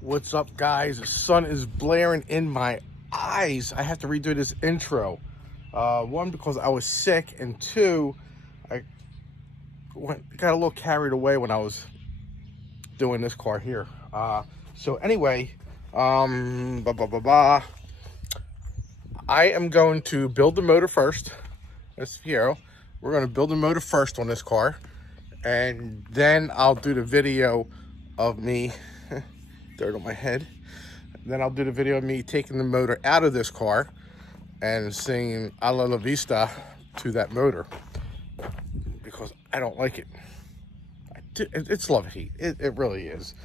What's up, guys? The sun is blaring in my eyes. I have to redo this intro. One, because I was sick, and two, I got a little carried away when I was doing this car here. So anyway, I am going to build the motor first. This Fiero. We're going to build the motor first on this car, and then I'll do the video of me. Dirt on my head. Then I'll do the video of me taking the motor out of this car and singing "A la Vista" to that motor, because I don't like it. It's love hate. It really is.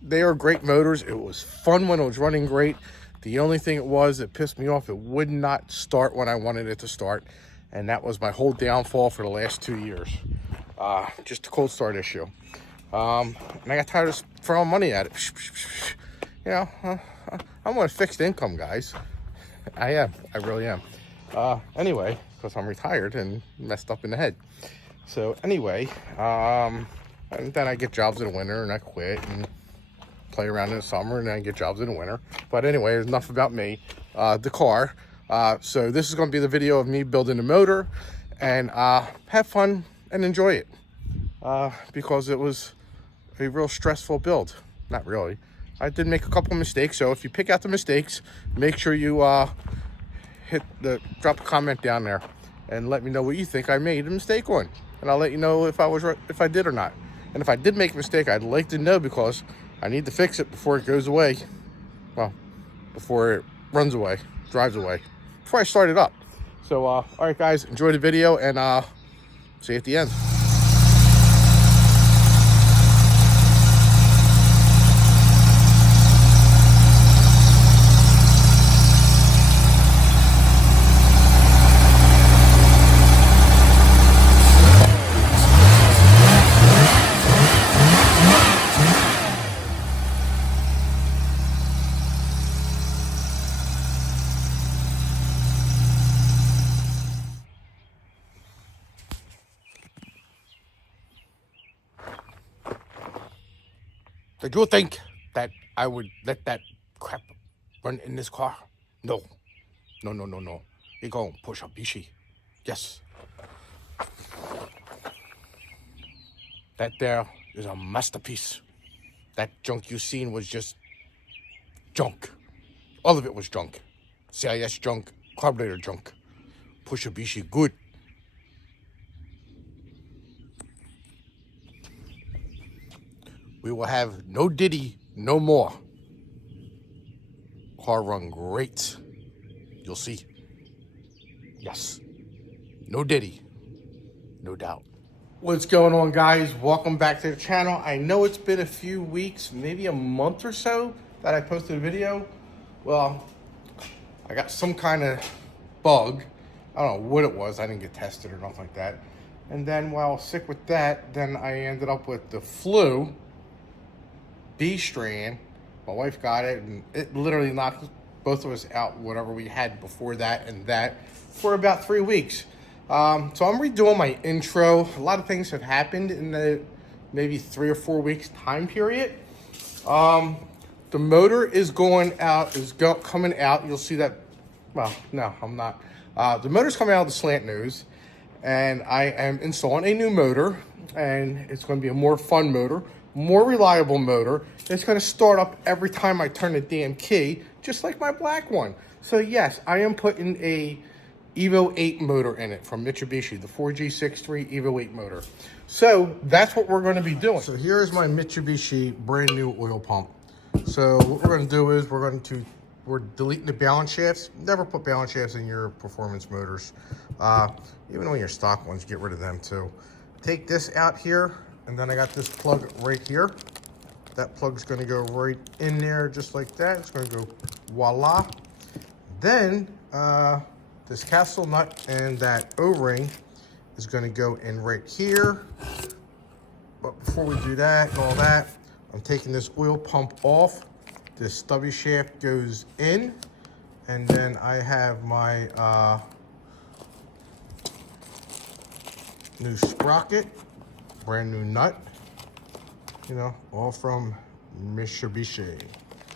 They are great motors. It was fun when it was running great. The only thing it was that pissed me off, it would not start when I wanted it to start, and that was my whole downfall for the last 2 years. Just a cold start issue. And I got tired of throwing money at it. You know, I'm on a fixed income, guys. I am. I really am. Anyway, because I'm retired and messed up in the head. So anyway, and then I get jobs in the winter and I quit and play around in the summer, and then I get jobs in the winter. But anyway, enough about me. The car. So this is going to be the video of me building the motor, and have fun and enjoy it. Because it was a real stressful build. Not really. I did make a couple mistakes, so if you pick out the mistakes, make sure you drop a comment down there and let me know what you think I made a mistake on, and I'll let you know if I did or not. And if I did make a mistake, I'd like to know, because I need to fix it before it goes away. Well, before it runs away, drives away, before I start it up. So all right, guys, enjoy the video, and see you at the end. Did you think that I would let that crap run in this car? No. No, no, no, no. You're going Mitsubishi. Yes. That there is a masterpiece. That junk you seen was just junk. All of it was junk. CIS junk, carburetor junk. Mitsubishi good. We will have no Diddy, no more. Car run great. You'll see. Yes. No Diddy. No doubt. What's going on, guys? Welcome back to the channel. I know it's been a few weeks, maybe a month or so, that I posted a video. Well, I got some kind of bug. I don't know what it was. I didn't get tested or nothing like that. And then while sick with that, then I ended up with the flu. B strand. My wife got it, and it literally knocked both of us out, whatever we had before that and that, for about 3 weeks. So I'm redoing my intro. A lot of things have happened in the maybe 3 or 4 weeks time period. The motor is coming out. You'll see that. Well, no, I'm not. The motor's coming out of the slant nose, and I am installing a new motor, and it's going to be a more fun motor, more reliable motor. It's going to start up every time I turn the damn key, just like my black one. So yes, I am putting a Evo VIII motor in it from Mitsubishi, the 4G63 Evo VIII motor. So that's what we're going to be doing. So here's my Mitsubishi brand new oil pump. So what we're going to do is we're deleting the balance shafts. Never put balance shafts in your performance motors. Even on your stock ones, get rid of them too. Take this out here, and then I got this plug right here. That plug's going to go right in there just like that. It's going to go voila. Then this castle nut and that O-ring is going to go in right here. But before we do that and all that, I'm taking this oil pump off. This stubby shaft goes in, and then I have my new sprocket, brand new nut, you know, all from Mitsubishi.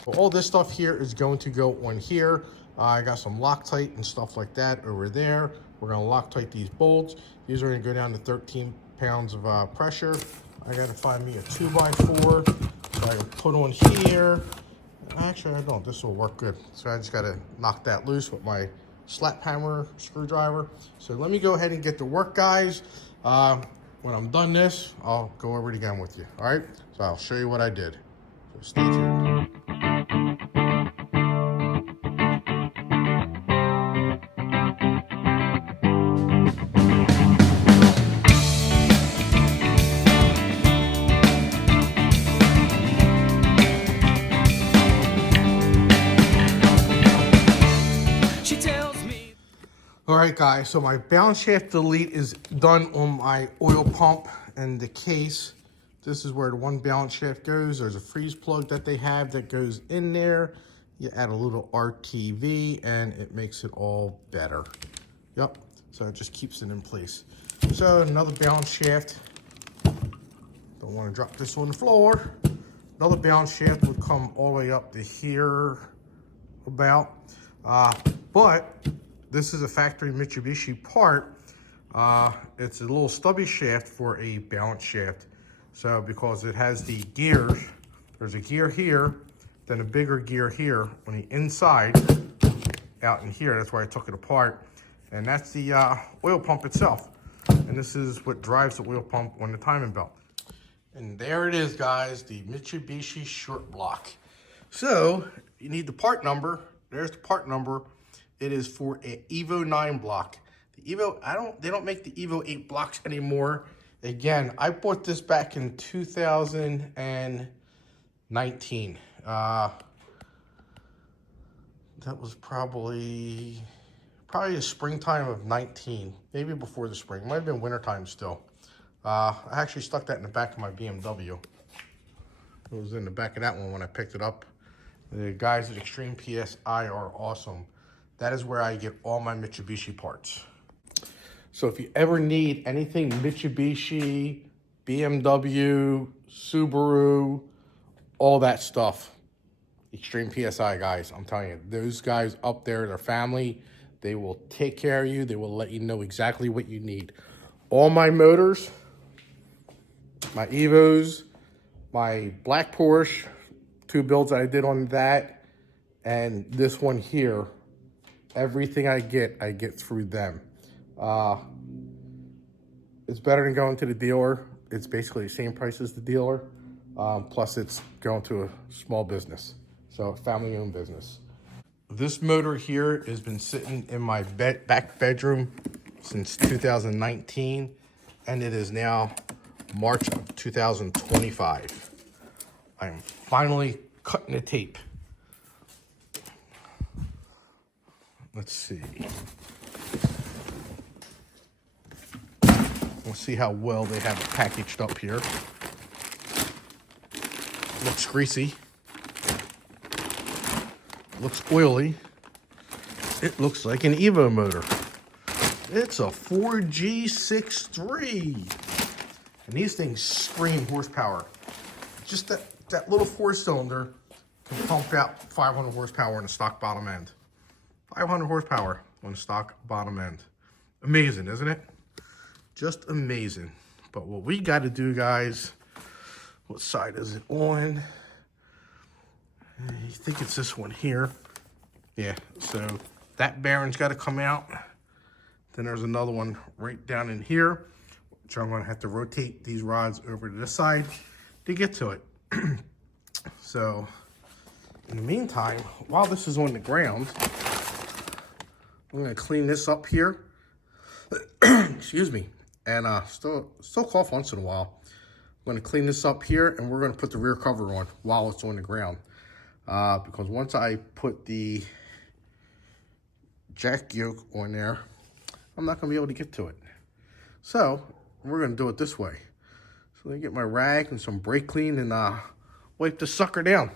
Well, all this stuff here is going to go on here. I got some Loctite and stuff like that over there. We're gonna Loctite these bolts. These are gonna go down to 13 pounds of pressure. I gotta find me a 2x4 so I can put on here. Actually, I don't. This will work good. So I just gotta knock that loose with my slap hammer screwdriver. So let me go ahead and get to work, guys. When I'm done this, I'll go over it again with you. All right? So I'll show you what I did. So stay tuned. All right, guys, so my balance shaft delete is done on my oil pump and the case. This is where the one balance shaft goes. There's a freeze plug that they have that goes in there. You add a little RTV and it makes it all better. Yep, so it just keeps it in place. So another balance shaft. Don't want to drop this on the floor. Another balance shaft would come all the way up to here about. But this is a factory Mitsubishi part. It's a little stubby shaft for a balance shaft. So because it has the gears, there's a gear here, then a bigger gear here on the inside, out in here. That's why I took it apart. And that's the oil pump itself. And this is what drives the oil pump on the timing belt. And there it is, guys, the Mitsubishi short block. So you need the part number. There's the part number. It is for an Evo 9 block. The Evo, they don't make the Evo 8 blocks anymore. Again, I bought this back in 2019. That was probably the springtime of 19, maybe before the spring. Might have been wintertime still. I actually stuck that in the back of my BMW. It was in the back of that one when I picked it up. The guys at Extreme PSI are awesome. That is where I get all my Mitsubishi parts. So if you ever need anything Mitsubishi, BMW, Subaru, all that stuff, Extreme PSI guys, I'm telling you, those guys up there, their family, they will take care of you. They will let you know exactly what you need. All my motors, my Evos, my black Porsche, 2 builds I did on that, and this one here, everything I get through them. It's better than going to the dealer. It's basically the same price as the dealer. Plus it's going to a small business. So family-owned business. This motor here has been sitting in my back bedroom since 2019. And it is now March of 2025. I'm finally cutting the tape. Let's see. We'll see how well they have it packaged up here. Looks greasy. Looks oily. It looks like an Evo motor. It's a 4G63. And these things scream horsepower. Just that little 4-cylinder can pump out 500 horsepower on the stock bottom end. 500 horsepower on the stock bottom end. Amazing, isn't it? Just amazing. But what we got to do, guys, what side is it on? I think it's this one here. Yeah, so that bearing's got to come out. Then there's another one right down in here, which I'm going to have to rotate these rods over to this side to get to it. So, in the meantime, while this is on the ground, I'm going to clean this up here. Excuse me. And still cough once in a while. I'm going to clean this up here, and we're going to put the rear cover on while it's on the ground. Because once I put the jack yoke on there, I'm not going to be able to get to it. So we're going to do it this way. So let me get my rag and some brake clean and wipe this sucker down.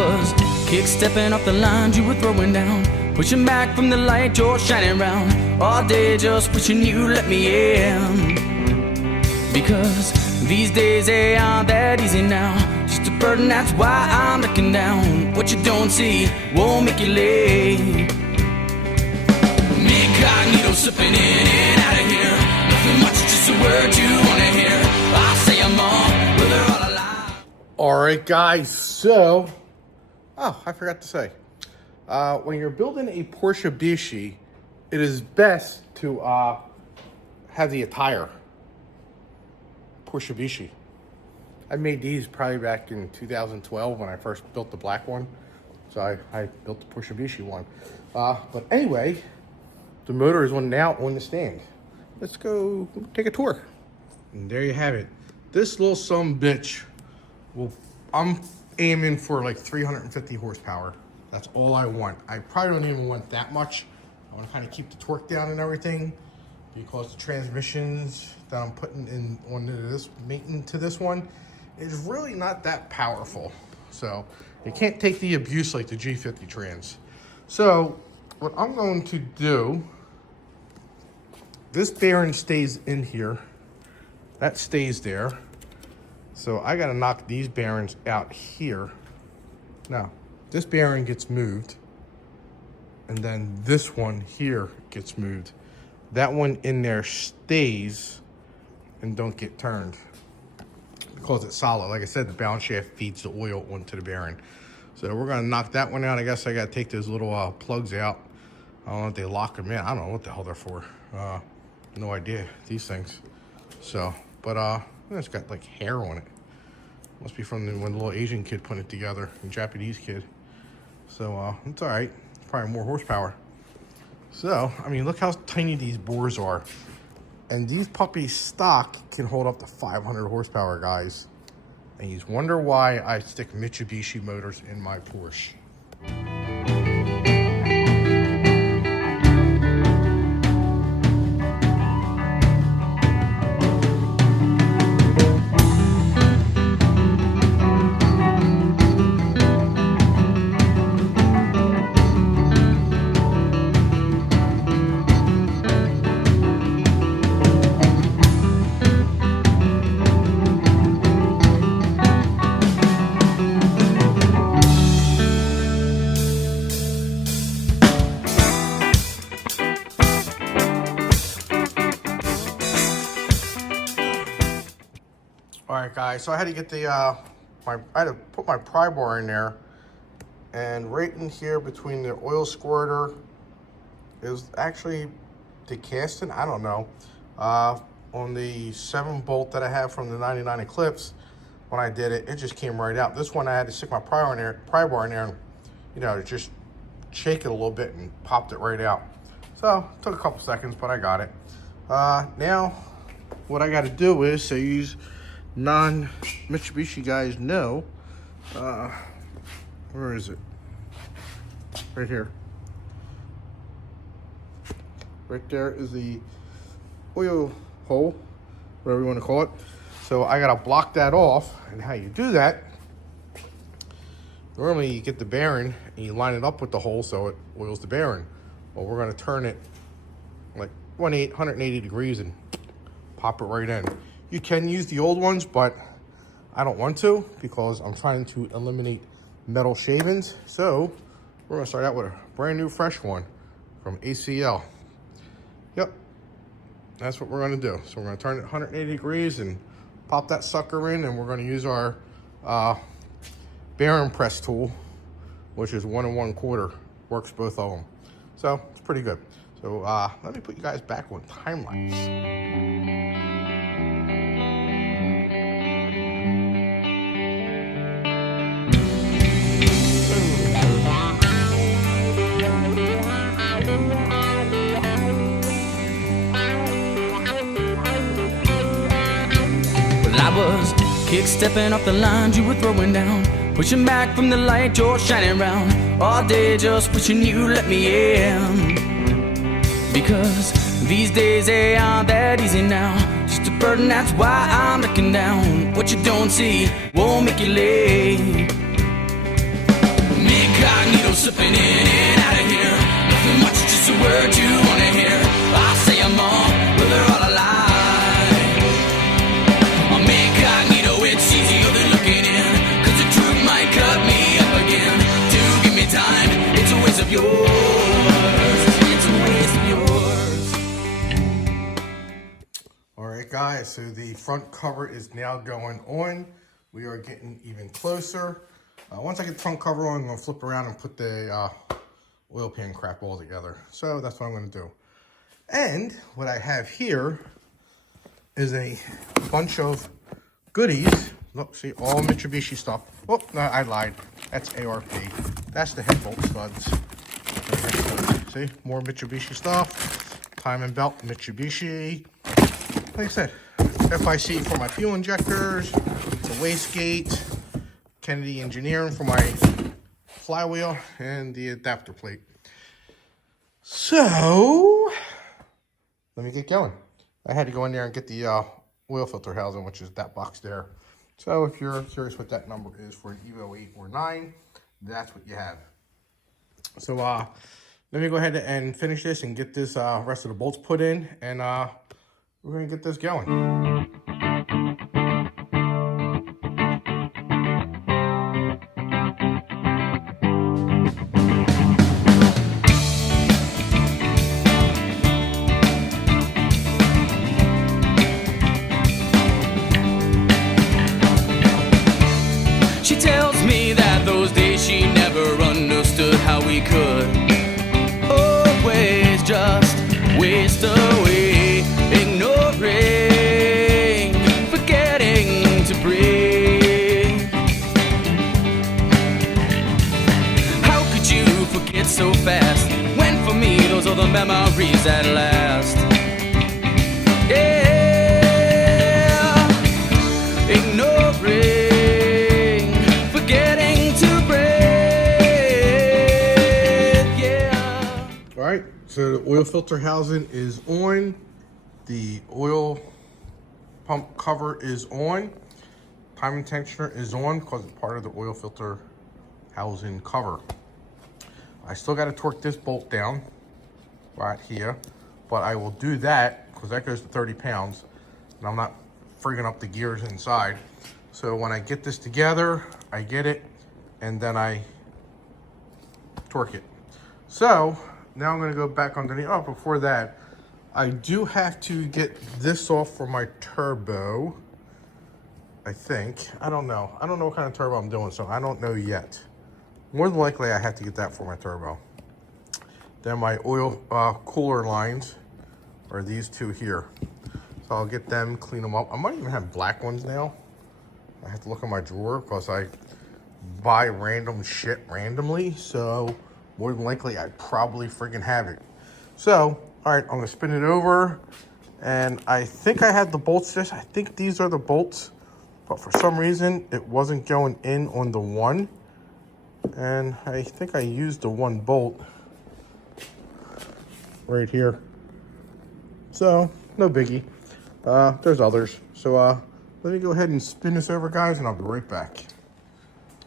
was kick-stepping off the lines you were throwing down, pushing back from the light you're shining round, all day just wishing you let me in. Because these days they aren't that easy now, just a burden, that's why I'm looking down. What you don't see won't make you late. Incognito, slipping in and out of here, nothing much, just a word you wanna hear. I'll say I'm on, well they're all alive. Alright guys, so, I forgot to say, when you're building a Porsche Mitsubishi, it is best to have the attire. Porsche Mitsubishi. I made these probably back in 2012 when I first built the black one. So I built the Porsche Mitsubishi one. But anyway, the motor is now on the stand. Let's go take a tour. And there you have it. This little bitch I'm aiming for like 350 horsepower. That's all I want. I probably don't even want that much. I want to kind of keep the torque down and everything, because the transmissions that I'm putting in into this one is really not that powerful. So it can't take the abuse like the G50 trans. So what I'm going to do, this bearing stays in here. That stays there. So I gotta knock these bearings out here. Now, this bearing gets moved, and then this one here gets moved. That one in there stays and don't get turned because it's solid. Like I said, the balance shaft feeds the oil onto the bearing. So we're gonna knock that one out. I guess I gotta take those little plugs out. I don't know if they lock them in. I don't know what the hell they're for. No idea, these things. So, but it's got like hair on it. Must be from when the little Asian kid put it together, a Japanese kid. So it's all right. It's probably more horsepower. So, I mean, look how tiny these bores are. And these puppies stock can hold up to 500 horsepower, guys. And you wonder why I stick Mitsubishi motors in my Porsche. All right, guys, so I had to get the, I had to put my pry bar in there, and right in here between the oil squirter is actually the casting, I don't know. On the 7-bolt that I have from the 99 Eclipse, when I did it, it just came right out. This one I had to stick my pry bar in there and, you know, just shake it a little bit and popped it right out. So, it took a couple seconds, but I got it. Now, what I gotta do is, so use non-Mitsubishi guys know, where is it? Right here. Right there is the oil hole, whatever you want to call it. So I gotta block that off, and how you do that, normally you get the bearing and you line it up with the hole so it oils the bearing. Well, we're gonna turn it like 180 degrees and pop it right in. You can use the old ones, but I don't want to because I'm trying to eliminate metal shavings. So we're gonna start out with a brand new fresh one from ACL. Yep, that's what we're gonna do. So we're gonna turn it 180 degrees and pop that sucker in, and we're gonna use our bearing press tool, which is 1 1/4, works both of them. So it's pretty good. So let me put you guys back on time lapse. I was kick-stepping off the lines you were throwing down, pushing back from the light you're shining round, all day just wishing you let me in. Because these days they aren't that easy now, just a burden, that's why I'm looking down. What you don't see won't make you late. still slipping in and out of here. Nothing much, just a word you wanna hear. I say I'm all, well they're all a lie. I'm incognito, it's easier than looking in, 'cause the truth might cut me up again. Do give me time, it's a waste of yours. It's a waste of yours. All right, guys, so the front cover is now going on. We are getting even closer. Once I get the front cover on, I'm going to flip around and put the oil pan crap all together. So that's what I'm going to do. And what I have here is a bunch of goodies. Look, see, all Mitsubishi stuff. Oh, no, I lied. That's ARP. That's the head bolt studs. See, more Mitsubishi stuff. Timing belt, Mitsubishi. Like I said, FIC for my fuel injectors, the wastegate, Kennedy Engineering for my flywheel, and the adapter plate. So, let me get going. I had to go in there and get the oil filter housing, which is that box there. So, if you're curious what that number is for an Evo 8 or 9, that's what you have. So, let me go ahead and finish this and get this rest of the bolts put in, and we're going to get this going. She tells me that those days she never understood how we could always just waste away, ignoring, forgetting to breathe. How could you forget so fast, when for me those are the memories that last? Yeah, ignoring. Alright, so the oil filter housing is on. The oil pump cover is on. Timing tensioner is on because it's part of the oil filter housing cover. I still got to torque this bolt down right here, but I will do that because that goes to 30 pounds and I'm not frigging up the gears inside. So when I get this together, I get it and then I torque it. So now I'm going to go back underneath. Oh, before that, I do have to get this off for my turbo, I think. I don't know. I don't know what kind of turbo I'm doing, so I don't know yet. More than likely, I have to get that for my turbo. Then my oil cooler lines are these two here. So I'll get them, clean them up. I might even have black ones now. I have to look in my drawer because I buy random shit randomly, so more than likely, I probably freaking have it. So, all right, I'm gonna spin it over, and I think I had the bolts. I think these are the bolts, but for some reason, it wasn't going in on the one, and I think I used the one bolt right here. So, no biggie. There's others. So, let me go ahead and spin this over, guys, and I'll be right back.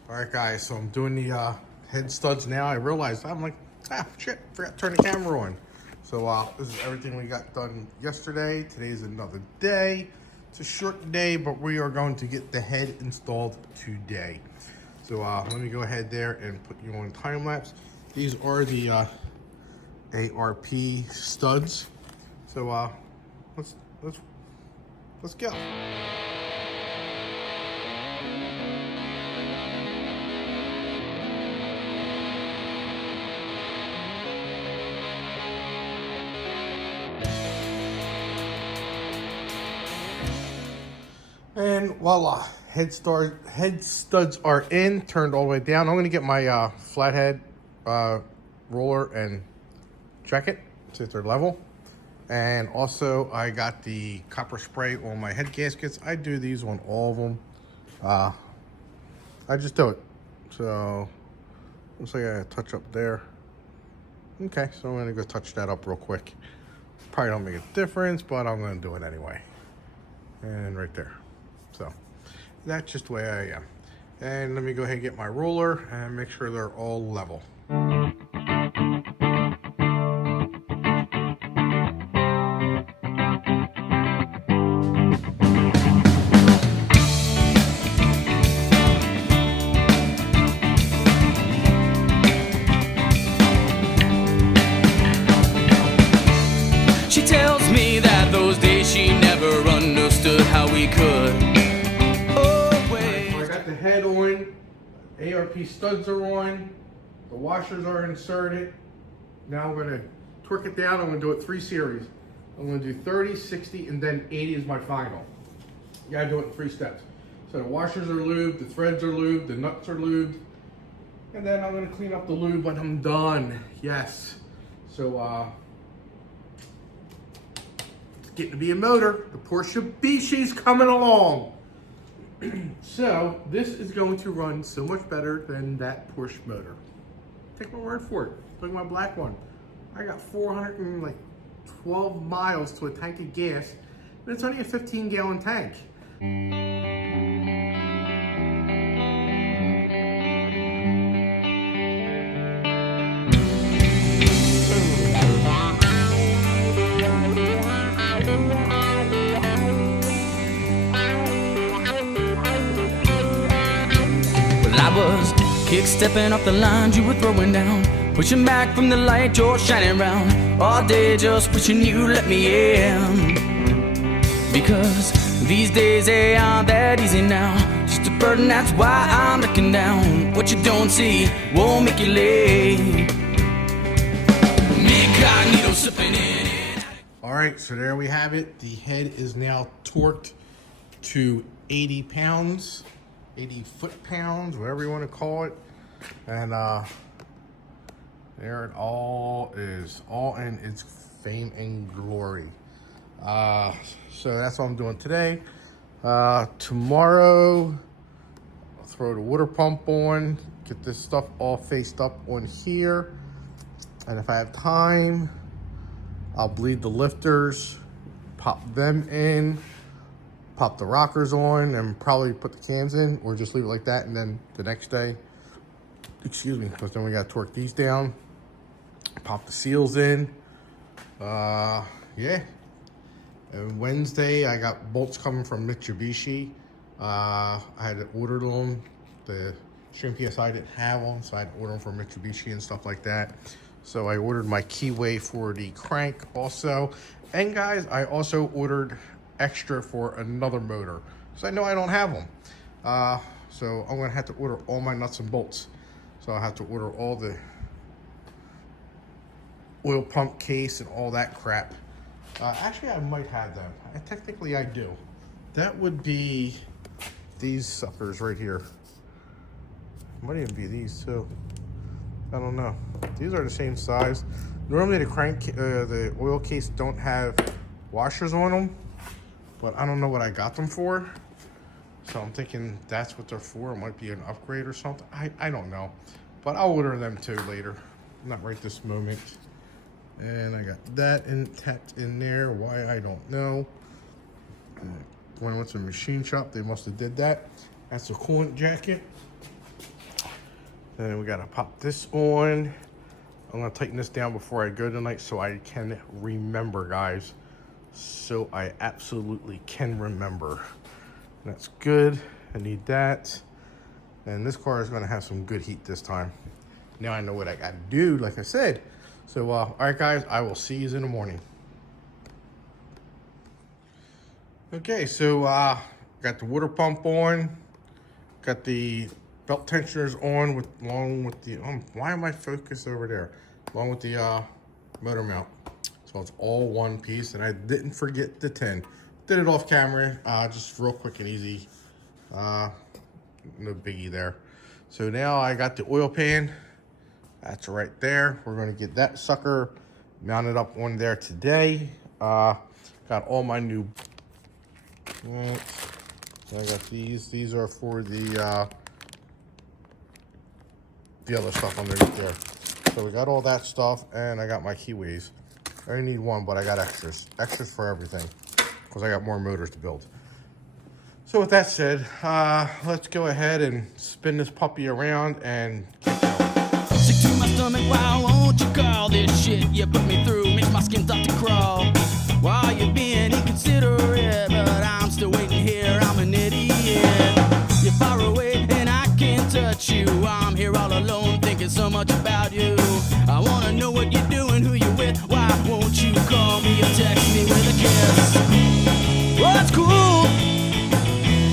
All right, guys, so I'm doing the head studs now. I realized, I'm like, shit, forgot to turn the camera on. So this is everything we got done yesterday. Today's another day. It's a short day, but we are going to get the head installed today. So let me go ahead there and put you on time lapse. These are the ARP studs. So let's go. And voila, head studs are in, turned all the way down. I'm gonna get my flathead roller and check it, see if they're level. And also I got the copper spray on my head gaskets. I do these on all of them. I just do it. So looks like I got a touch up there. Okay, so I'm gonna go touch that up real quick. Probably don't make a difference, but I'm gonna do it anyway. And right there. So that's just the way I am. And let me go ahead and get my ruler and make sure they're all level. She tells me that those days she never understood how we could. So I got the head on, ARP studs are on, the washers are inserted. Now I'm gonna torque it down. I'm gonna do it 3 series. I'm gonna do 30, 60, and then 80 is my final. You gotta do it in 3 steps. So the washers are lubed, the threads are lubed, the nuts are lubed, and then I'm gonna clean up the lube when I'm done. Yes. So it's getting to be a motor. The Porsche Mitsubishi coming along. So this is going to run so much better than that Porsche motor. Take my word for it. Look at my black one. I got 412 miles to a tank of gas, and it's only a 15-gallon tank. I was kick-stepping off the lines you were throwing down, pushing back from the light you're shining round, all day just wishing you let me in. Because these days they aren't that easy now, just a burden, that's why I'm looking down. What you don't see won't make you late. Incognito slipping in. All right, so there we have it. The head is now torqued to 80 pounds. 80 foot-pounds, whatever you want to call it. And there it all is, all in its fame and glory. So that's what I'm doing today. Tomorrow, I'll throw the water pump on, get this stuff all faced up on here. And if I have time, I'll bleed the lifters, pop them in, pop the rockers on, and probably put the cams in, or just leave it like that. And then the next day, excuse me, because then we got to torque these down, pop the seals in. Yeah. And Wednesday, I got bolts coming from Mitsubishi. I had to order them. The Stream PSI didn't have them, so I had to order them from Mitsubishi and stuff like that. So I ordered my keyway for the crank also. And guys, I also ordered extra for another motor, so I know I don't have them. So I'm gonna have to order all my nuts and bolts. So I'll have to order all the oil pump case and all that crap. Actually, I might have them. Technically, I do. That would be these suckers right here. Might even be these too. I don't know. These are the same size. Normally, the crank, the oil case don't have washers on them, but I don't know what I got them for. So I'm thinking that's what they're for. It might be an upgrade or something. I don't know, but I'll order them too later. Not right this moment. And I got that tacked in there. Why, I don't know. When I went to the machine shop, they must have did that. That's a coolant jacket. Then we gotta pop this on. I'm gonna tighten this down before I go tonight so I can remember, guys. So I absolutely can remember. That's good. I need that. And this car is gonna have some good heat this time. Now I know what I gotta do, like I said. So, all right, guys, I will see you in the morning. Okay, so got the water pump on, got the belt tensioners on along with the, why am I focused over there? Along with the motor mount. So it's all one piece, and I didn't forget the 10. Did it off camera, just real quick and easy. No biggie there. So now I got the oil pan. That's right there. We're gonna get that sucker mounted up on there today. Got all my new, so I got these. These are for the other stuff underneath there. So we got all that stuff, and I got my keyways. I only need one, but I got extras. Extras for everything, because I got more motors to build. So with that said, let's go ahead and spin this puppy around and get going. stomach. Why won't you call this shit you put me through? Makes my skin start to crawl. Why you being inconsiderate? But I'm still waiting here, I'm an idiot. You're far away and I can't touch you. I'm here all alone thinking so much about you. I wanna know what you're doing, who you're with. Why won't you call me or text me with a kiss? Well, it's cool.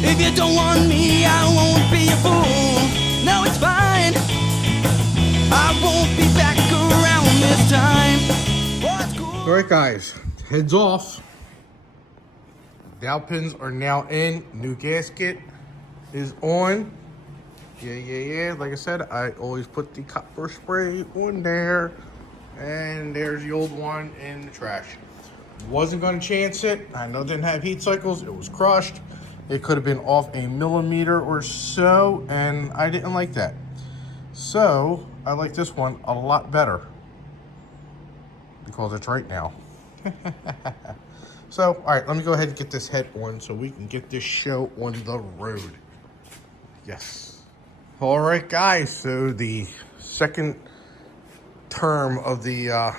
If you don't want me, I won't be a fool. No, it's fine. I won't be back around this time. Well, it's cool. All right, guys, heads off. Dowel pins are now in. New gasket is on. Yeah. Like I said, I always put the copper spray on there. And there's the old one in the trash. Wasn't going to chance it. I know it didn't have heat cycles. It was crushed. It could have been off a millimeter or so, and I didn't like that. So I like this one a lot better because it's right now. So, all right, let me go ahead and get this head on so we can get this show on the road. Yes. All right, guys, so the second term of the, the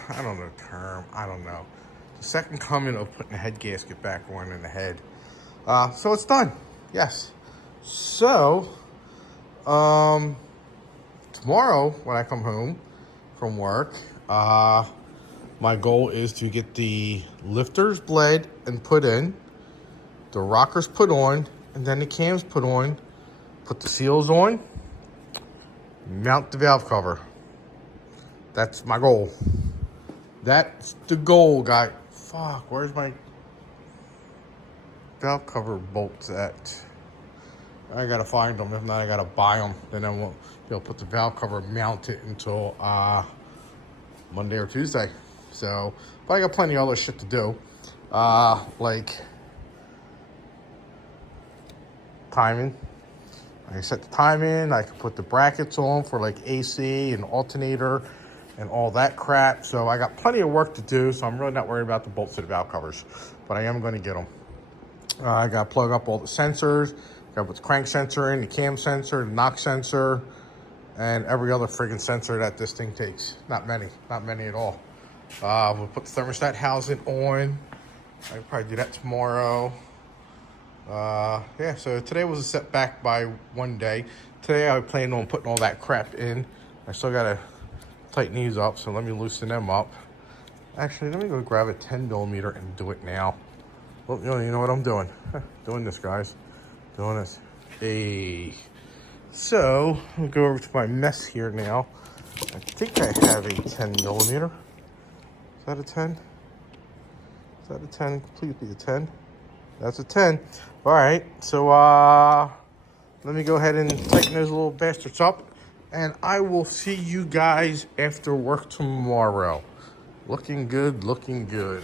second coming of putting the head gasket back on in the head. So it's done, yes. So, tomorrow when I come home from work, my goal is to get the lifters bled and put in, the rockers put on, and then the cams put on, put the seals on, mount the valve cover. That's my goal. That's the goal, guy. Fuck, where's my valve cover bolts at? I gotta find them. If not, I gotta buy them. Then I won't be able to put the valve cover mounted until Monday or Tuesday. So, but I got plenty of other shit to do. Like timing. I set the timing. I can put the brackets on for like AC and alternator and all that crap. So I got plenty of work to do. So I'm really not worried about the bolts to the valve covers. But I am going to get them. I got to plug up all the sensors. Got to put the crank sensor in, the cam sensor, the knock sensor, and every other friggin' sensor that this thing takes. Not many at all. We'll put the thermostat housing on. I'll probably do that tomorrow. Yeah, so today was a setback by one day. Today I planned on putting all that crap in. I still got to tighten these up, so let me loosen them up. Actually, let me go grab a 10 millimeter and do it now. Well, you know what I'm doing. Doing this, guys. Doing this. Hey. So, I'll go over to my mess here now. I think I have a 10 millimeter. Is that a 10? Is that a 10? Completely a 10? That's a 10. All right, so let me go ahead and tighten those little bastards up. And I will see you guys after work tomorrow. Looking good, looking good.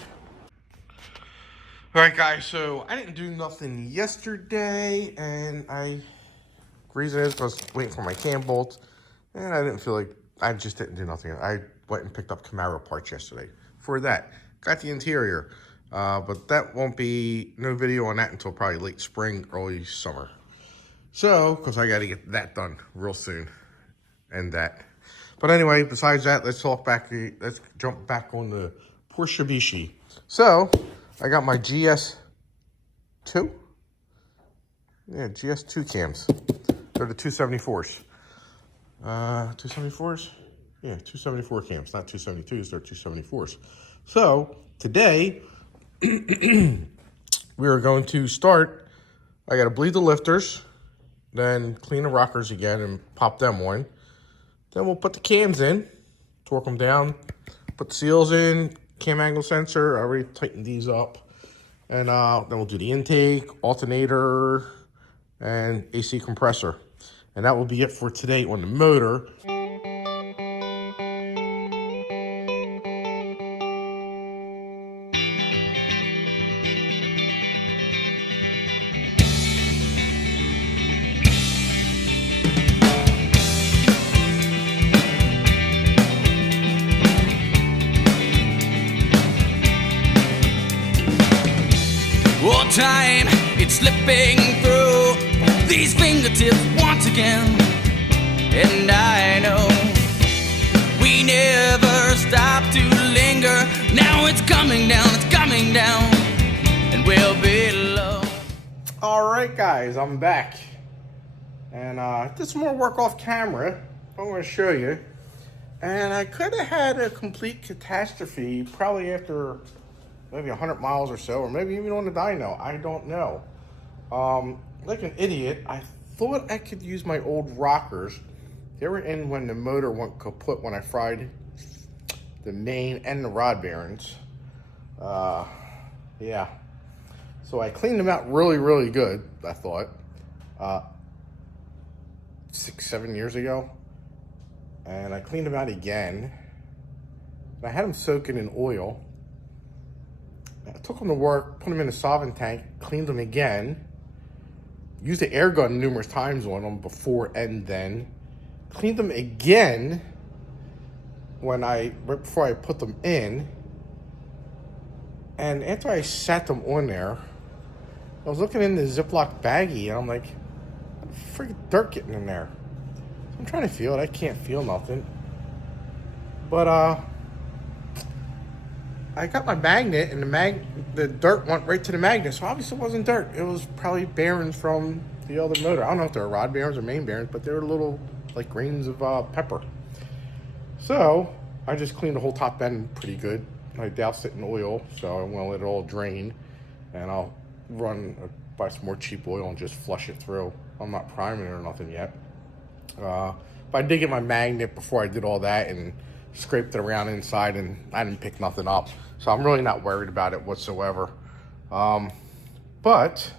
All right, guys, so I didn't do nothing yesterday, and the reason is I was waiting for my cam bolts, and I didn't feel like, I just didn't do nothing. I went and picked up Camaro parts yesterday for that. Got the interior, but that won't be, no video on that until probably late spring, early summer. So, because I got to get that done real soon, and that. But anyway, besides that, let's jump back on the Porsche Mitsubishi. So, I got my GS2? Yeah, GS2 cams. They're the 274s. 274s? Yeah, 274 cams, not 272s, they're 274s. So, today, we are going to start, I got to bleed the lifters, then clean the rockers again and pop them on. Then we'll put the cams in, torque them down, put the seals in, cam angle sensor, I already tightened these up. And then we'll do the intake, alternator, and AC compressor. And that will be it for today on the motor. Time, it's slipping through these fingertips once again. And I know we we never stop to linger. Now it's coming down, and we'll be low. All right, guys, I'm back. And did some more work off camera. I'm going to show you. And I could have had a complete catastrophe probably after maybe 100 miles or so, or maybe even on the dyno. I don't know. Like an idiot, I thought I could use my old rockers. They were in when the motor went kaput when I fried the main and the rod bearings. Yeah. So I cleaned them out really, really good, I thought. 6-7 years ago. And I cleaned them out again. I had them soaking in oil. I took them to work, put them in a solvent tank, cleaned them again. Used the air gun numerous times on them before and then. Cleaned them again right before I put them in. And after I sat them on there, I was looking in the Ziploc baggie and I'm like, freaking dirt getting in there. I'm trying to feel it. I can't feel nothing. But I got my magnet and the dirt went right to the magnet. So obviously it wasn't dirt. It was probably bearings from the other motor. I don't know if they're rod bearings or main bearings, but they were little like grains of pepper. So I just cleaned the whole top end pretty good. I doused it in oil, so I'm gonna let it all drain, and I'll buy some more cheap oil and just flush it through. I'm not priming it or nothing yet. But I did get my magnet before I did all that and scraped it around inside, and I didn't pick nothing up. So I'm really not worried about it whatsoever. But,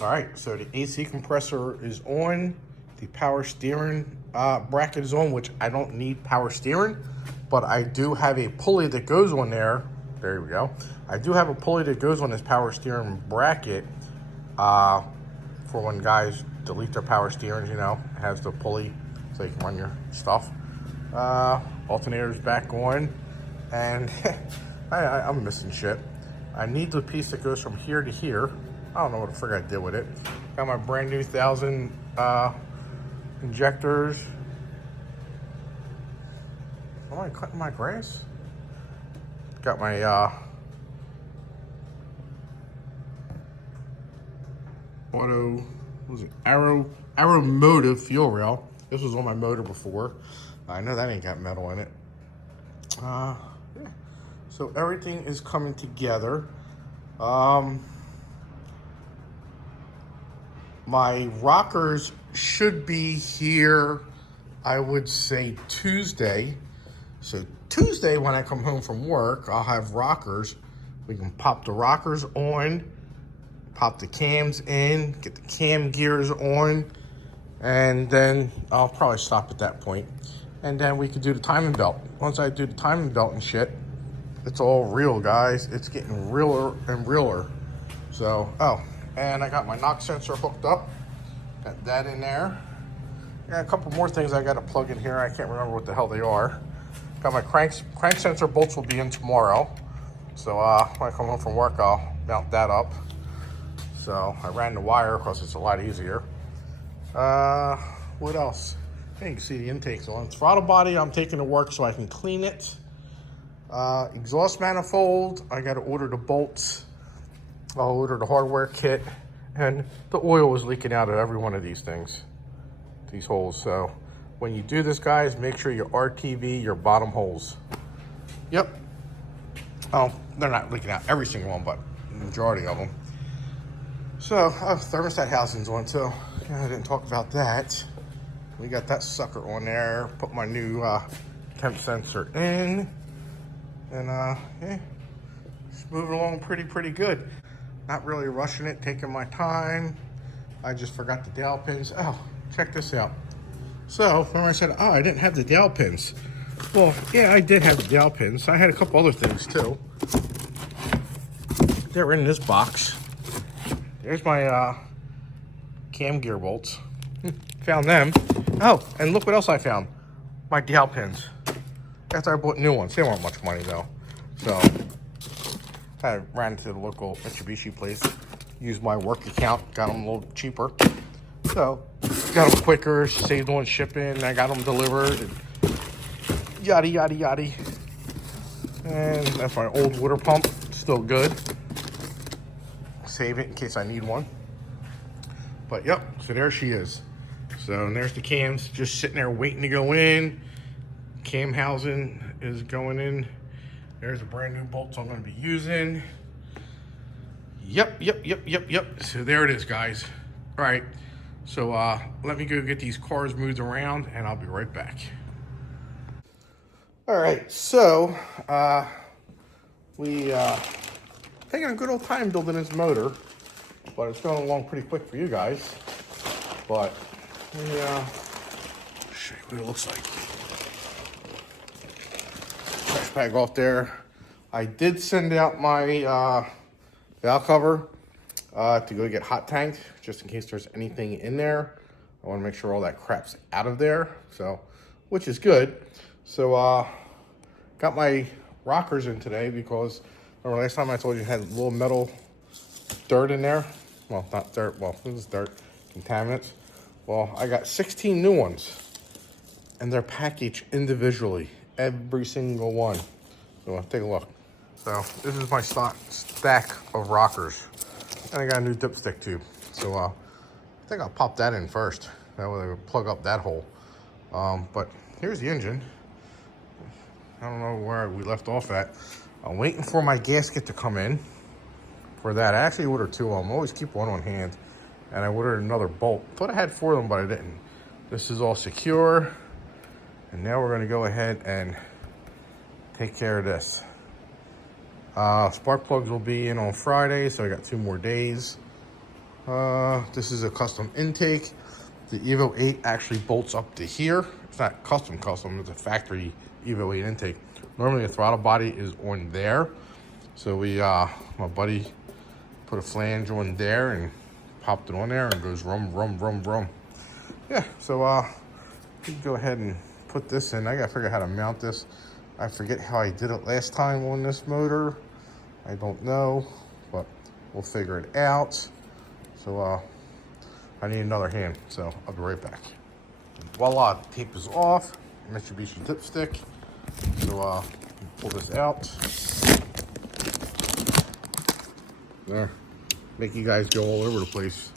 all right, so the AC compressor is on. The power steering bracket is on, which I don't need power steering, but I do have a pulley that goes on there. There we go. I do have a pulley that goes on this power steering bracket for when guys delete their power steerings, you know. It has the pulley so you can run your stuff. Alternator's back on, and I'm missing shit. I need the piece that goes from here to here. I don't know what the frig I did with it. Got my brand new 1000 injectors. Am I cutting my grass? Got my Arrow Motive fuel rail. This was on my motor before. I know that ain't got metal in it. Yeah. So everything is coming together. My rockers should be here, I would say Tuesday. So Tuesday when I come home from work, I'll have rockers. We can pop the rockers on, pop the cams in, get the cam gears on, and then I'll probably stop at that point. And then we can do the timing belt. Once I do the timing belt and shit, it's all real, guys. It's getting realer and realer. So, oh, and I got my knock sensor hooked up. Got that in there. Got a couple more things I got to plug in here. I can't remember what the hell they are. Got my crank sensor bolts will be in tomorrow. So when I come home from work, I'll mount that up. So I ran the wire because it's a lot easier. What else? I think you can see the intakes on. Throttle body I'm taking to work so I can clean it. Exhaust manifold, I got to order the bolts. I'll order the hardware kit. And the oil was leaking out of every one of these things, these holes. So when you do this, guys, make sure you RTV your bottom holes. Yep. Oh, they're not leaking out every single one, but the majority of them. So, thermostat housing's on too. Yeah, I didn't talk about that. We got that sucker on there. Put my new temp sensor in. And yeah, it's moving along pretty good. Not really rushing it, taking my time. I just forgot the dowel pins. Oh, check this out. So, remember I said, oh, I didn't have the dowel pins. Well, yeah, I did have the dowel pins. I had a couple other things too. They're in this box. There's my cam gear bolts. Found them. Oh, and look what else I found. My dowel pins. After I bought new ones. They weren't much money though. So, I ran to the local Mitsubishi place. Used my work account. Got them a little cheaper. So, got them quicker, saved on shipping, I got them delivered, and yada, yada, yada. And that's my old water pump, still good. Save it in case I need one. But yep, so there she is. So and there's the cams just sitting there waiting to go in. Cam housing is going in. There's a brand new bolts I'm going to be using. Yep. So there it is, guys. All right. So let me go get these cars moved around and I'll be right back. All right. So we taking a good old time building this motor, but it's going along pretty quick for you guys. But yeah, show you what it looks like. Trash bag off there. I did send out my valve cover to go get hot tanked, just in case there's anything in there. I want to make sure all that crap's out of there, so which is good. So got my rockers in today because remember last time I told you it had a little metal dirt in there. Well, not dirt. Well, this is dirt, contaminants. Well, I got 16 new ones, and they're packaged individually, every single one. So take a look. So this is my stack of rockers, and I got a new dipstick tube. So I think I'll pop that in first. That way I will plug up that hole. But here's the engine. I don't know where we left off at. I'm waiting for my gasket to come in for that. I actually ordered 2 of them. I always keep one on hand. And I ordered another bolt. Thought I had 4 of them, but I didn't. This is all secure. And now we're going to go ahead and take care of this. Spark plugs will be in on Friday, so I got 2 more days. This is a custom intake. The Evo VIII actually bolts up to here. It's not custom, it's a factory Evo VIII intake. Normally the throttle body is on there. So my buddy put a flange on there and popped it on there and goes rum, rum, rum, rum. Yeah, so we can go ahead and put this in. I gotta figure out how to mount this. I forget how I did it last time on this motor. I don't know, but we'll figure it out. So I need another hand, so I'll be right back. Voila, the tape is off. Mitsubishi dipstick. So pull this out. There. Make you guys go all over the place.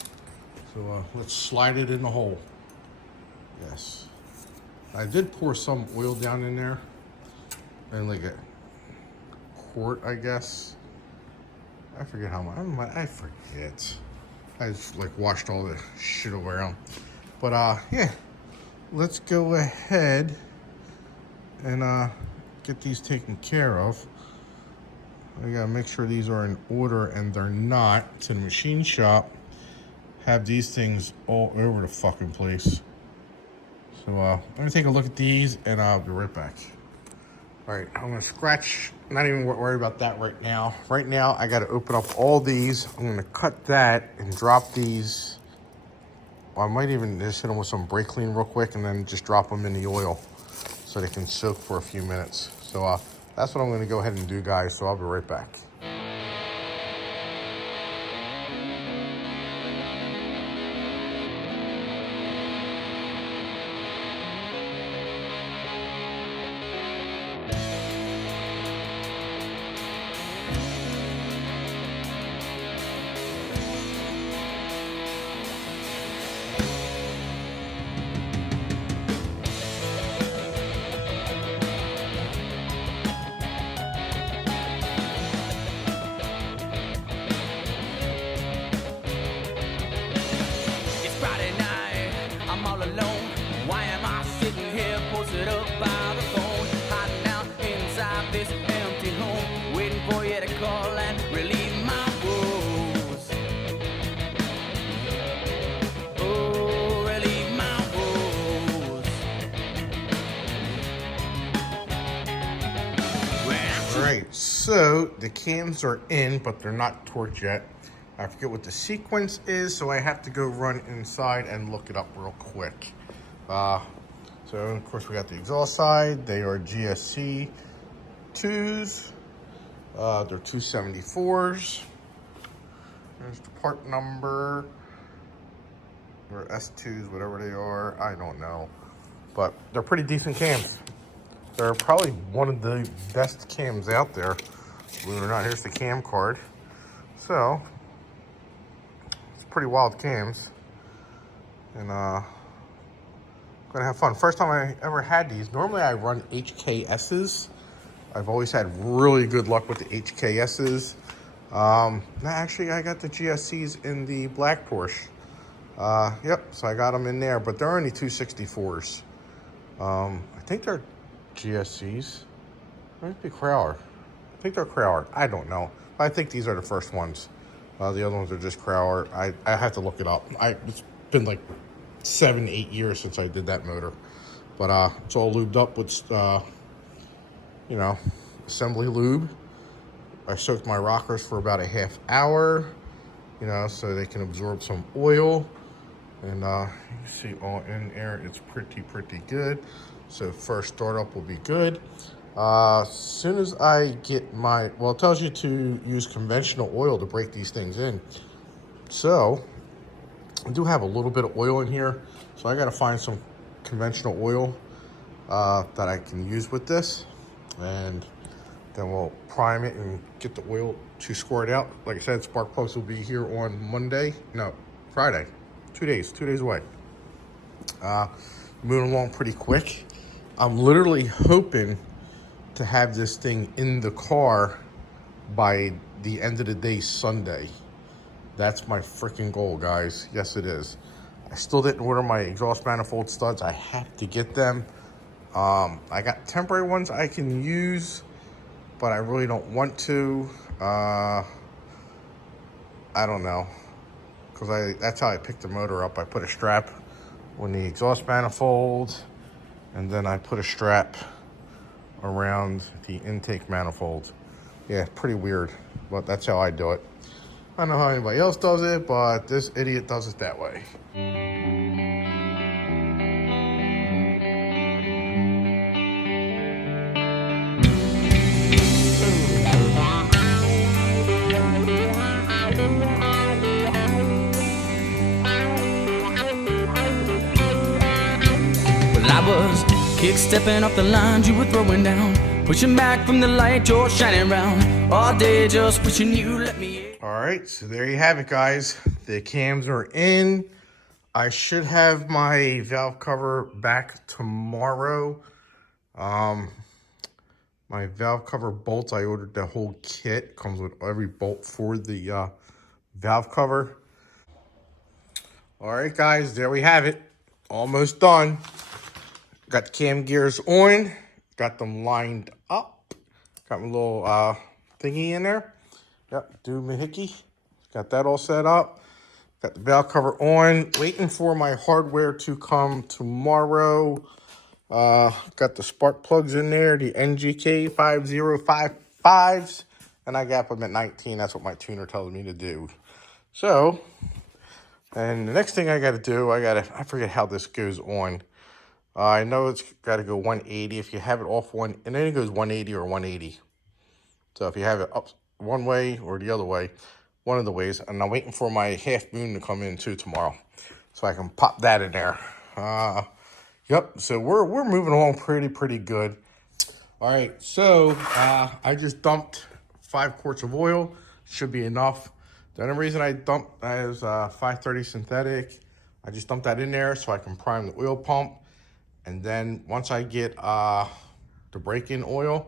So let's slide it in the hole. Yes. I did pour some oil down in there. And like a quart, I guess. I forget how much. I forget. I just like washed all the shit around. But yeah. Let's go ahead and get these taken care of. I gotta make sure these are in order, and they're not. To the machine shop, have these things all over the fucking place. So let me take a look at these, and I'll be right back. All right, I'm gonna scratch. Not even worry about that right now. Right now, I gotta open up all these. I'm gonna cut that and drop these. I might even just hit them with some brake clean real quick, and then just drop them in the oil so they can soak for a few minutes. So that's what I'm gonna go ahead and do, guys, so I'll be right back. Alright, so the cams are in, but they're not torqued yet. I forget what the sequence is, so I have to go run inside and look it up real quick. So of course we got the exhaust side. They are GSC 2s. They're 274s. There's the part number. or S2s, whatever they are. I don't know. But they're pretty decent cams. They're probably one of the best cams out there. Believe it or not, here's the cam card. So, it's pretty wild cams. And gonna have fun. First time I ever had these. Normally I run HKSs. I've always had really good luck with the HKSs. Actually I got the GSCs in the black Porsche. Yep, so I got them in there, but they're only 264s. I think they're GSCs. Might be Crowler. I think they're Crowler. I don't know. I think these are the first ones. The other ones are just Crowler. I have to look it up. It's been like 7-8 years since I did that motor. But it's all lubed up with, you know, assembly lube. I soaked my rockers for about a half hour, you know, so they can absorb some oil. And you can see all in there, it's pretty good. So first startup will be good. As soon as I get my, well, it tells you to use conventional oil to break these things in. So I do have a little bit of oil in here, so I got to find some conventional oil that I can use with this, and then we'll prime it and get the oil to squirt out. Like I said, spark plugs will be here on Friday. 2 days away. Moving along pretty quick. I'm literally hoping to have this thing in the car by the end of the day Sunday. That's my freaking goal, guys. Yes, it is. I still didn't order my exhaust manifold studs. I have to get them. I got temporary ones I can use, but I really don't want to. I don't know, because that's how I picked the motor up. I put a strap on the exhaust manifold, and then I put a strap around the intake manifold. Yeah, pretty weird, but that's how I do it. I don't know how anybody else does it, but this idiot does it that way. Well, I was kick-stepping off the lines you were throwing down, pushing back from the light you're shining round, all day just wishing you let me in. All right, so there you have it, guys. The cams are in. I should have my valve cover back tomorrow. My valve cover bolts, I ordered the whole kit. Comes with every bolt for the valve cover. All right, guys, there we have it. Almost done. Got the cam gears on. Got them lined up. Got my little thingy in there. Yep, doohickey. Got that all set up. Got the valve cover on. Waiting for my hardware to come tomorrow. Got the spark plugs in there, the NGK 5055s, and I got them at 19. That's what my tuner tells me to do. So, and the next thing I got to do, I forget how this goes on. I know it's got to go 180. If you have it off one, and then it goes 180 or 180. So if you have it up one way or the other way, one of the ways, and I'm waiting for my half moon to come in too tomorrow, so I can pop that in there. Yep. So we're moving along pretty good. All right. So I just dumped 5 quarts of oil. Should be enough. The only reason I dumped is 530 synthetic. I just dumped that in there so I can prime the oil pump. And then once I get the break-in oil,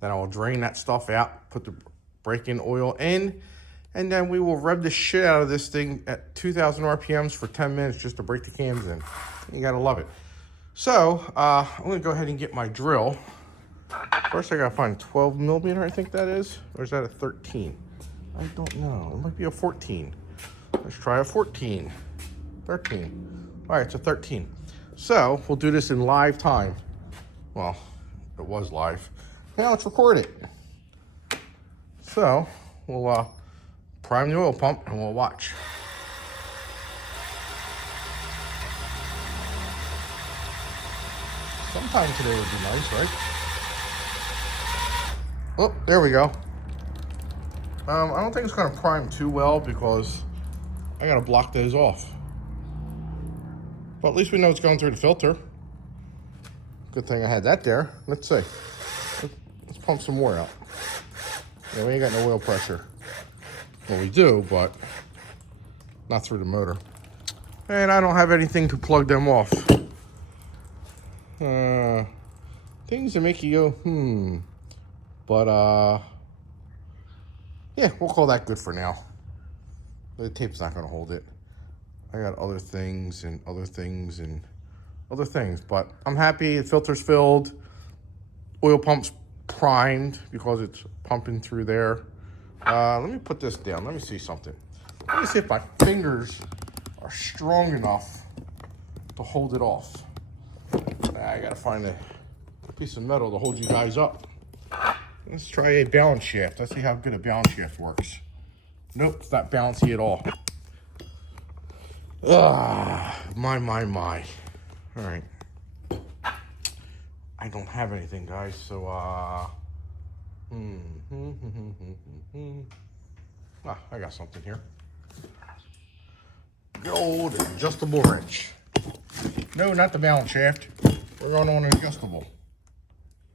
then I will drain that stuff out, put the break-in oil in, and then we will rev the shit out of this thing at 2,000 RPMs for 10 minutes just to break the cams in. You gotta love it. So I'm gonna go ahead and get my drill. First I gotta find 12 millimeter, I think that is. Or is that a 13? I don't know, it might be a 14. Let's try a 14. 13. All right, it's a 13. So we'll do this in live time. Well, it was live. Now let's record it. So we'll prime the oil pump and we'll watch. Sometime today would be nice, right? Oh, there we go. I don't think it's gonna prime too well because I gotta block those off. But at least we know it's going through the filter. Good thing I had that there. Let's see. Let's pump some more out. Yeah, we ain't got no oil pressure. Well, we do, but not through the motor. And I don't have anything to plug them off. Things that make you go, But, yeah, we'll call that good for now. The tape's not going to hold it. I got other things and other things and other things. But I'm happy the filter's filled. Oil pump's primed because it's pumping through there. Let me put this down. Let me see something. Let me see if my fingers are strong enough to hold it off. I gotta find a piece of metal to hold you guys up. Let's try a balance shaft. Let's see how good a balance shaft works. Nope, it's not bouncy at all. My. All right. I don't have anything, guys, so, I got something here. Good old adjustable wrench. No, not the balance shaft. We're going on an adjustable.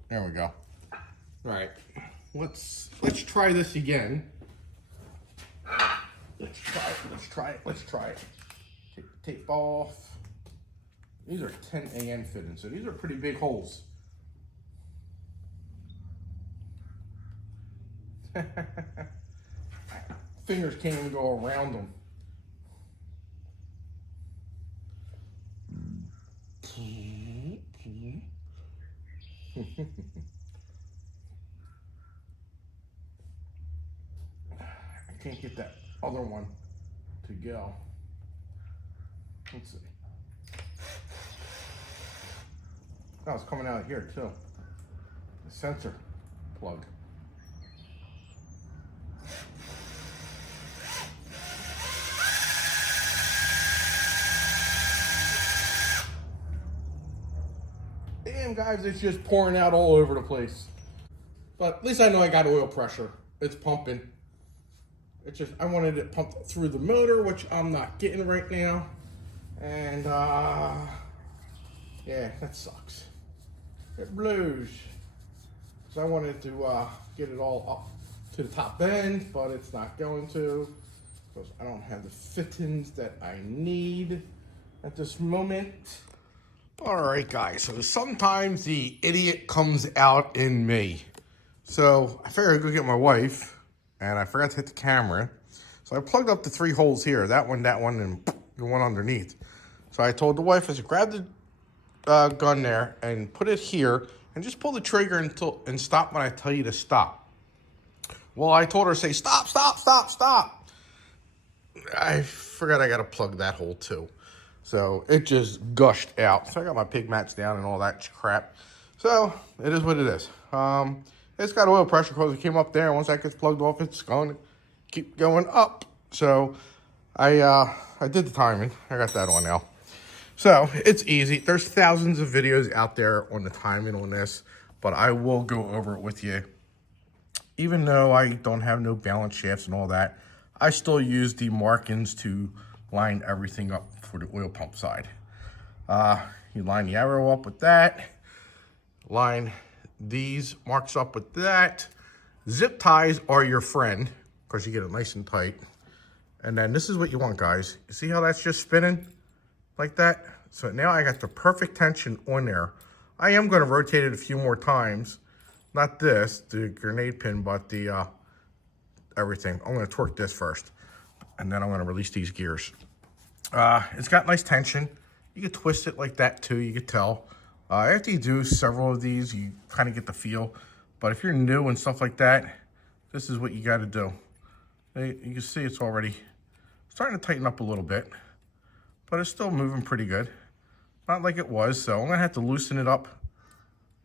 There we go. All right, let's try this again. Let's try it. Take the tape off. These are 10 AN fittings, so these are pretty big holes. Fingers can't even go around them. I can't get that other one to go. Let's see. Oh, it's coming out here too. The sensor plug. Damn, guys, it's just pouring out all over the place. But at least I know I got oil pressure. It's pumping. It's just, I wanted it pumped through the motor, which I'm not getting right now. And, yeah, that sucks. It blows. So I wanted to get it all up to the top end, but it's not going to, because I don't have the fittings that I need at this moment. All right, guys, so sometimes the idiot comes out in me. So I figured I'd go get my wife, and I forgot to hit the camera. So I plugged up the 3 holes here, that one, and the one underneath. So I told the wife, I said, grab the gun there and put it here, and just pull the trigger and stop when I tell you to stop. Well, I told her to say, stop. I forgot I got to plug that hole too. So it just gushed out. So I got my pig mats down and all that crap. So it is what it is. It's got oil pressure because it came up there. Once that gets plugged off, it's going to keep going up. So I did the timing. I got that on now. So it's easy. There's thousands of videos out there on the timing on this, but I will go over it with you. Even though I don't have no balance shafts and all that, I still use the markings to line everything up for the oil pump side. You line the arrow up with that, line these marks up with that. Zip ties are your friend because you get it nice and tight. And then this is what you want, guys. You see how that's just spinning like that? So now I got the perfect tension on there. I am going to rotate it a few more times. Not this, the grenade pin, but the everything. I'm going to torque this first, and then I'm going to release these gears. It's got nice tension. You can twist it like that too, you can tell. After you do several of these, you kind of get the feel. But if you're new and stuff like that, this is what you got to do. You can see it's already starting to tighten up a little bit, but it's still moving pretty good. Not like it was, so I'm going to have to loosen it up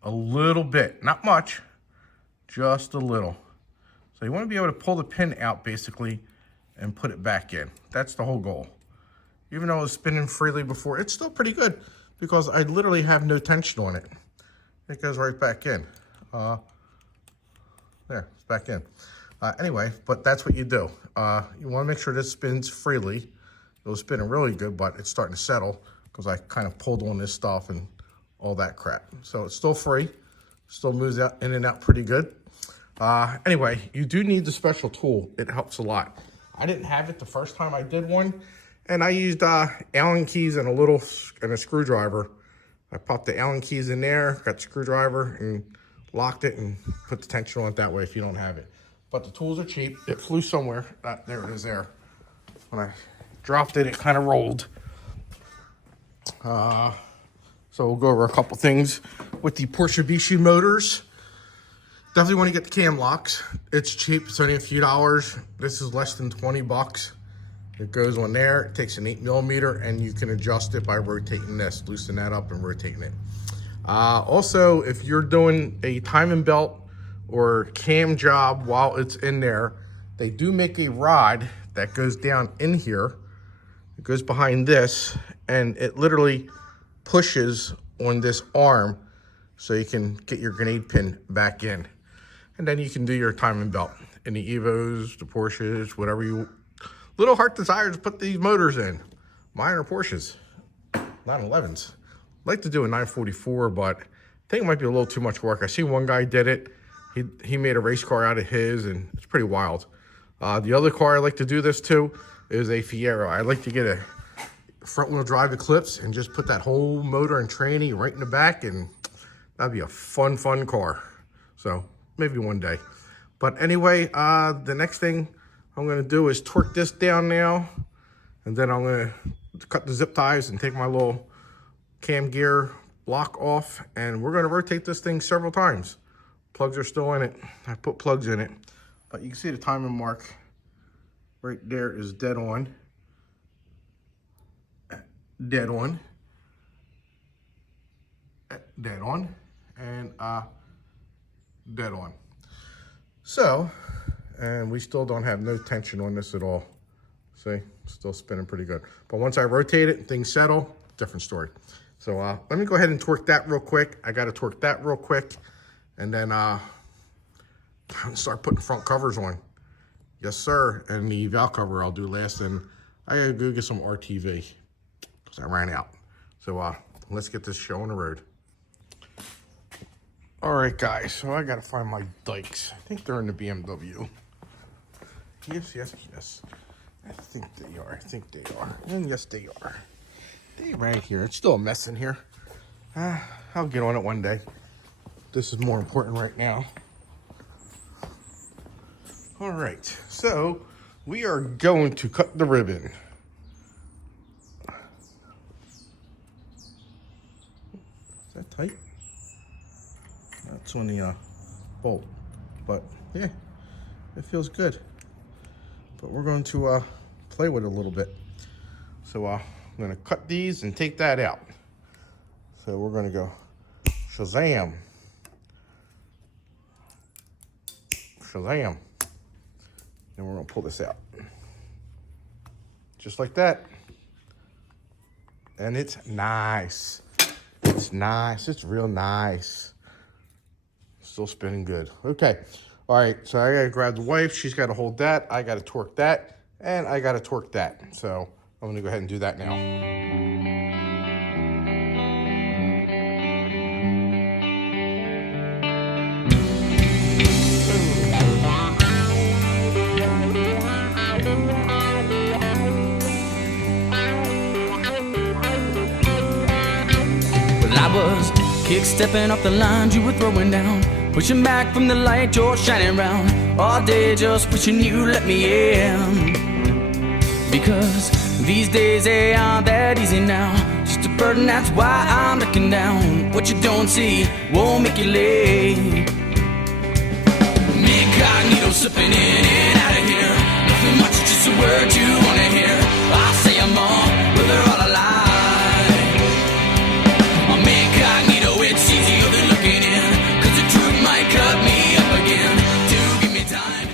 a little bit. Not much, just a little. So you want to be able to pull the pin out, basically, and put it back in. That's the whole goal. Even though it was spinning freely before, it's still pretty good because I literally have no tension on it. It goes right back in. There, it's back in. Anyway, but that's what you do. You want to make sure this spins freely. It was spinning really good, but it's starting to settle because I kind of pulled on this stuff and all that crap. So it's still free, still moves out in and out pretty good. Anyway, you do need the special tool. It helps a lot. I didn't have it the first time I did one, and I used Allen keys and a screwdriver. I popped the Allen keys in there, got the screwdriver, and locked it and put the tension on it that way if you don't have it. But the tools are cheap. It flew somewhere. There it is there. When I dropped it, it kind of rolled. So we'll go over a couple things with the Mitsubishi motors. Definitely want to get the cam locks. It's cheap. It's only a few dollars. This is less than 20 bucks. It goes on there. It takes an 8mm, and you can adjust it by rotating this. Loosen that up and rotating it. Also, if you're doing a timing belt or cam job while it's in there, they do make a rod that goes down in here. It goes behind this, and it literally pushes on this arm so you can get your grenade pin back in. And then you can do your timing belt in the Evos, the Porsches, whatever you little heart desires to put these motors in. Mine are Porsches, 911s. I'd like to do a 944, but I think it might be a little too much work. I see one guy did it. He made a race car out of his, and it's pretty wild. The other car I like to do this to is a Fiero. I'd like to get a front wheel drive Eclipse and just put that whole motor and tranny right in the back, and that'd be a fun car. So maybe one day. But anyway, the next thing I'm gonna do is torque this down now, and then I'm gonna cut the zip ties and take my little cam gear block off, and we're gonna rotate this thing several times. Plugs are still in it. I put plugs in it, but you can see the timing mark right there is dead on. Dead on. Dead on. And dead on. So, and we still don't have no tension on this at all. See, still spinning pretty good. But once I rotate it and things settle, different story. So let me go ahead and torque that real quick. I gotta torque that real quick, and then start putting front covers on. Yes, sir. And the valve cover I'll do last, and I gotta go get some RTV because I ran out. So let's get this show on the road. All right, guys, so I gotta find my dikes. I think they're in the BMW. Yes. I think they are. And yes, they are. They're right here. It's still a mess in here. I'll get on it one day. This is more important right now. All right, so we are going to cut the ribbon. Is that tight? That's on the bolt, but yeah, it feels good. But we're going to play with it a little bit. So I'm going to cut these and take that out. So we're going to go Shazam. Shazam. And we're going to pull this out. Just like that. And it's nice. It's nice. It's real nice. Still spinning good. Okay. All right. So I got to grab the wife. She's got to hold that. I got to torque that. And I got to torque that. So I'm going to go ahead and do that now. I was kick-stepping off the lines you were throwing down, pushing back from the light you're shining round, all day just wishing you let me in. Because these days they aren't that easy now, just a burden, that's why I'm looking down. What you don't see won't make you late. Incognito slipping in and out of here, nothing much, just a word you wanna hear. I say I'm on, but they're all alive.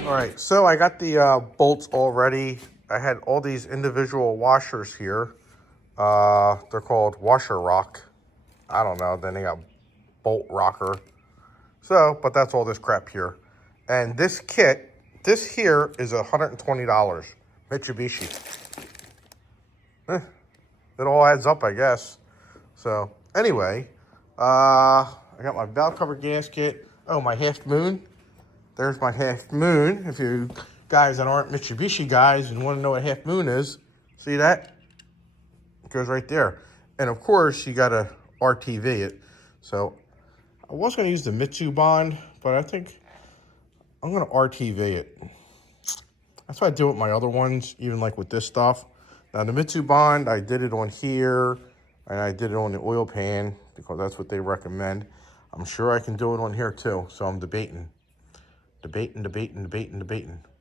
All right, so I got the bolts already. I had all these individual washers here. They're called washer rock. I don't know. Then they got bolt rocker. So, but that's all this crap here. And this kit, this here is $120. Mitsubishi. it all adds up, I guess. So anyway, I got my valve cover gasket. Oh, my half moon. There's my half moon. If you guys that aren't Mitsubishi guys and want to know what half moon is, see that? It goes right there. And of course, you got to RTV it. So I was going to use the Mitsu bond, but I think I'm going to RTV it. That's what I do with my other ones, even like with this stuff. Now the Mitsu bond, I did it on here, and I did it on the oil pan because that's what they recommend. I'm sure I can do it on here too, so I'm debating.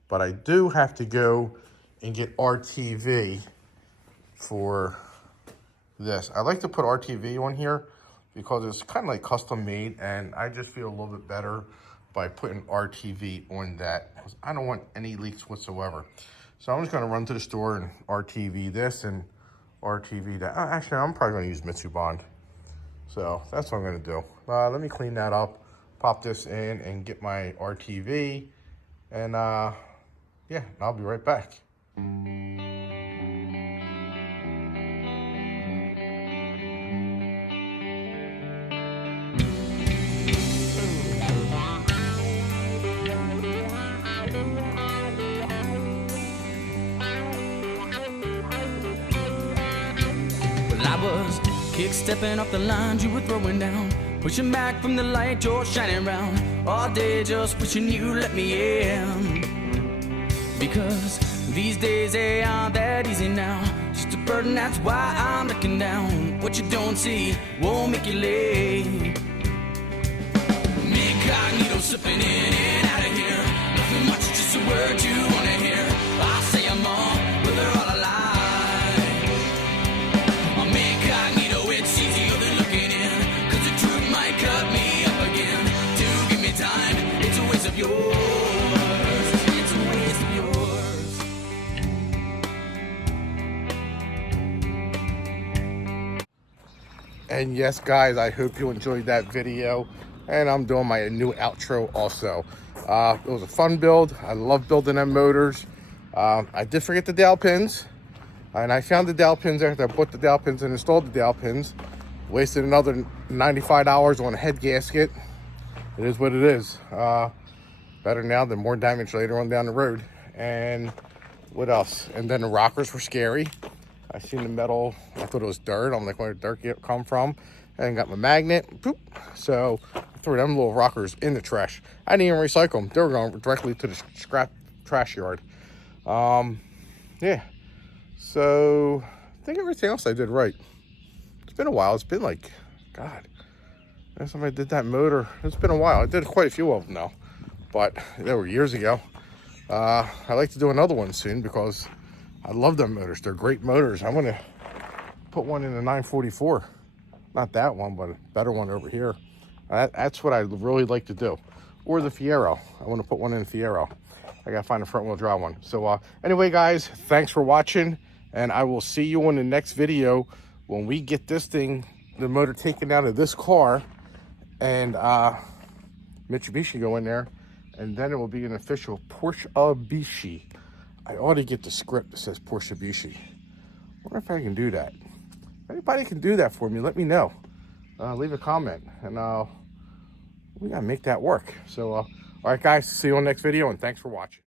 But I do have to go and get RTV for this. I like to put RTV on here because it's kind of like custom made, and I just feel a little bit better by putting RTV on that because I don't want any leaks whatsoever. So I'm just going to run to the store and RTV this and RTV that. Actually, I'm probably going to use Mitsu bond. So that's what I'm going to do. Let me clean that up, pop this in, and get my RTV. And yeah, I'll be right back. I was kick-stepping off the lines you were throwing down, pushing back from the light you're shining round, all day just wishing you let me in. Because these days they aren't that easy now, just a burden, that's why I'm looking down. What you don't see won't make you late. Incognito slipping in and out of here, nothing much, just a word you wanna hear. I say I'm on, but they're all a lie. And yes, guys, I hope you enjoyed that video. And I'm doing my new outro also. It was a fun build. I love building them motors. I did forget the dowel pins. And I found the dowel pins after I put the dowel pins and installed the dowel pins. Wasted another $95 on a head gasket. It is what it is. Better now than more damage later on down the road. And what else? And then the rockers were scary. I seen the metal, I thought it was dirt. I'm like, where did dirt come from? And got my magnet, poop. So I threw them little rockers in the trash. I didn't even recycle them. They were going directly to the scrap trash yard. Yeah. So I think everything else I did right. It's been a while. It's been like, God, last time I did that motor, it's been a while. I did quite a few of them now, but they were years ago. I like to do another one soon because I love them motors. They're great motors. I'm gonna put one in the 944. Not that one, but a better one over here. That's what I really like to do. Or the Fiero. I want to put one in the Fiero. I gotta find a front wheel drive one. So anyway, guys, thanks for watching, and I will see you in the next video when we get this thing, the motor taken out of this car, and Mitsubishi go in there, and then it will be an official Porsche. I ought to get the script that says Porsche Bishi. I wonder if I can do that. If anybody can do that for me, let me know. Leave a comment, and we gotta make that work. So, all right, guys, see you on the next video, and thanks for watching.